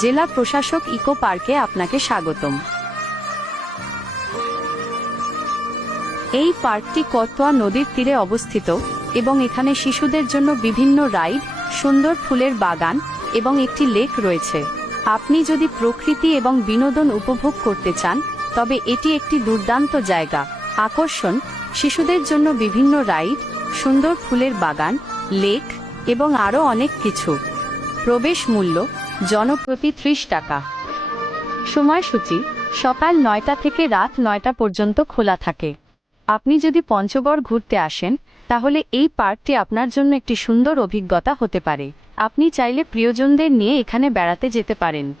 জেলা প্রশাসক ইকো পার্কে আপনাকে স্বাগতম। এই পার্কটি কতোয়া নদীর তীরে অবস্থিত এবং এখানে শিশুদের জন্য বিভিন্ন রাইড, সুন্দর ফুলের বাগান এবং একটি লেক রয়েছে। আপনি যদি প্রকৃতি এবং বিনোদন উপভোগ করতে চান, তবে এটি একটি দুর্দান্ত জায়গা। আকর্ষণ, শিশুদের জন্য বিভিন্ন রাইড, সুন্দর ফুলের বাগান, লেক এবং আরও অনেক কিছু। প্রবেশ মূল্য জনপ্রতি ত্রিশ টাকা। সময়সূচি, সকাল নয়টা থেকে রাত নয়টা পর্যন্ত খোলা থাকে। আপনি যদি পঞ্চগড় ঘুরতে আসেন, তাহলে এই পার্কটি আপনার জন্য একটি সুন্দর অভিজ্ঞতা হতে পারে। আপনি চাইলে প্রিয়জনদের নিয়ে এখানে বেড়াতে যেতে পারেন।